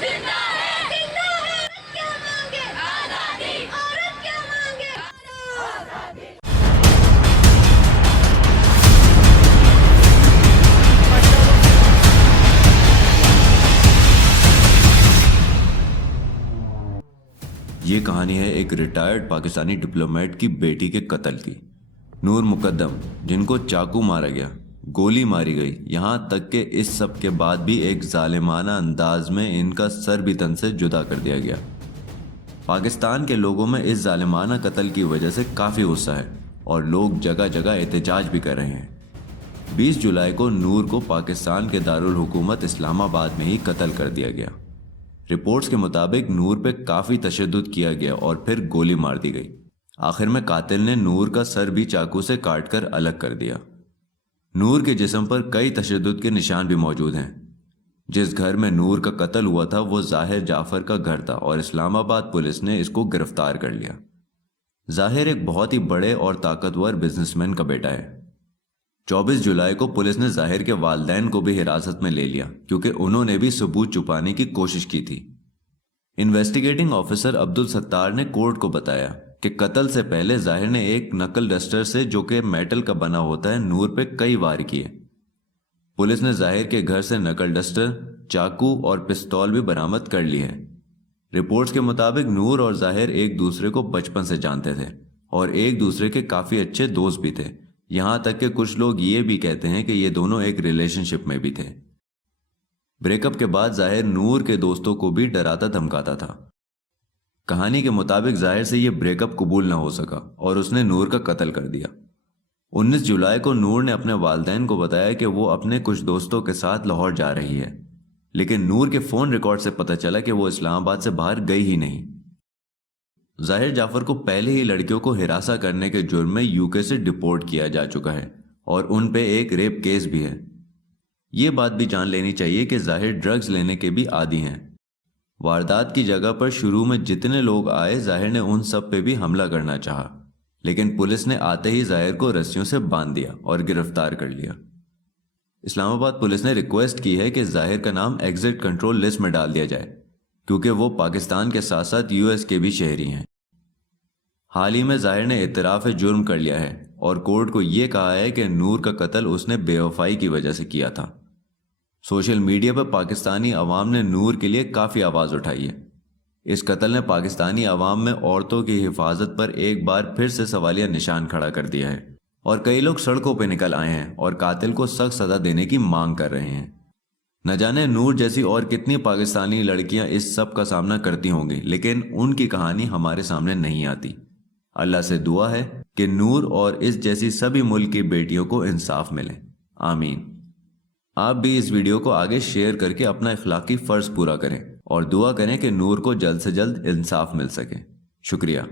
जिंदा है, क्या मांगे आजादी, औरत क्या मांगे आजादी। ये कहानी है एक रिटायर्ड पाकिस्तानी डिप्लोमेट की बेटी के कत्ल की। नूर मुकद्दम, जिनको चाकू मारा गया, गोली मारी गई, यहाँ तक कि इस सब के बाद भी एक जालिमाना अंदाज में इनका सर भी तन से जुदा कर दिया गया। पाकिस्तान के लोगों में इस जालिमाना कत्ल की वजह से काफ़ी गुस्सा है और लोग जगह जगह एहतजाज भी कर रहे हैं। 20 जुलाई को नूर को पाकिस्तान के दारुल हुकूमत इस्लामाबाद में ही कत्ल कर दिया गया। रिपोर्ट्स के मुताबिक नूर पे काफ़ी तशद्दुद किया गया और फिर गोली मार दी गई। आखिर में कातिल ने नूर का सर भी चाकू से काटकर अलग कर दिया। नूर के जिस्म पर कई तशद्दुद के निशान भी मौजूद हैं। जिस घर में नूर का कत्ल हुआ था वो ज़ाहिर जाफ़र का घर था और इस्लामाबाद पुलिस ने इसको गिरफ्तार कर लिया। ज़ाहिर एक बहुत ही बड़े और ताकतवर बिजनेसमैन का बेटा है। 24 जुलाई को पुलिस ने ज़ाहिर के वालिदैन को भी हिरासत में ले लिया क्योंकि उन्होंने भी सबूत छुपाने की कोशिश की थी। इन्वेस्टिगेटिंग ऑफिसर अब्दुल सत्तार ने कोर्ट को बताया कि कत्ल से पहले ज़ाहिर ने एक नकल डस्टर से, जो कि मेटल का बना होता है, नूर पे कई वार किए। पुलिस ने ज़ाहिर के घर से नकल डस्टर, चाकू और पिस्तौल भी बरामद कर ली है। रिपोर्ट्स के मुताबिक नूर और ज़ाहिर एक दूसरे को बचपन से जानते थे और एक दूसरे के काफ़ी अच्छे दोस्त भी थे। यहाँ तक कि कुछ लोग ये भी कहते हैं कि ये दोनों एक रिलेशनशिप में भी थे। ब्रेकअप के बाद ज़ाहिर नूर के दोस्तों को भी डराता धमकाता था। कहानी के मुताबिक ज़ाहिर से ये ब्रेकअप कबूल ना हो सका और उसने नूर का कत्ल कर दिया। 19 जुलाई को नूर ने अपने वालिदैन को बताया कि वो अपने कुछ दोस्तों के साथ लाहौर जा रही है, लेकिन नूर के फ़ोन रिकॉर्ड से पता चला कि वो इस्लामाबाद से बाहर गई ही नहीं। ज़ाहिर जाफ़र को पहले ही लड़कियों को हिरासा करने के जुर्म में यूके से डिपोर्ट किया जा चुका है और उन पे एक रेप केस भी है। ये बात भी जान लेनी चाहिए कि ज़ाहिर ड्रग्स लेने के भी आदी हैं। वारदात की जगह पर शुरू में जितने लोग आए, ज़ाहिर ने उन सब पे भी हमला करना चाहा, लेकिन पुलिस ने आते ही ज़ाहिर को रस्सियों से बांध दिया और गिरफ्तार कर लिया। इस्लामाबाद पुलिस ने रिक्वेस्ट की है कि ज़ाहिर का नाम एग्जिट कंट्रोल लिस्ट में डाल दिया जाए क्योंकि वो पाकिस्तान के साथ साथ यूएस के भी शहरी हैं। हाल ही में ज़ाहिर ने इतराफ़ जुर्म कर लिया है और कोर्ट को ये कहा है कि नूर का कत्ल उसने बेवफाई की वजह से किया था। सोशल मीडिया पर पाकिस्तानी अवाम ने नूर के लिए काफ़ी आवाज़ उठाई है। इस कत्ल ने पाकिस्तानी अवाम में औरतों की हिफाजत पर एक बार फिर से सवालिया निशान खड़ा कर दिया है और कई लोग सड़कों पर निकल आए हैं और कातिल को सख्त सज़ा देने की मांग कर रहे हैं। न जाने नूर जैसी और कितनी पाकिस्तानी लड़कियां इस सब का सामना करती होंगी, लेकिन उनकी कहानी हमारे सामने नहीं आती। अल्लाह से दुआ है कि नूर और इस जैसी सभी मुल्क की बेटियों को इंसाफ मिले, आमीन। आप भी इस वीडियो को आगे शेयर करके अपना इखलाकी फ़र्ज पूरा करें और दुआ करें कि नूर को जल्द से जल्द इंसाफ मिल सके। शुक्रिया।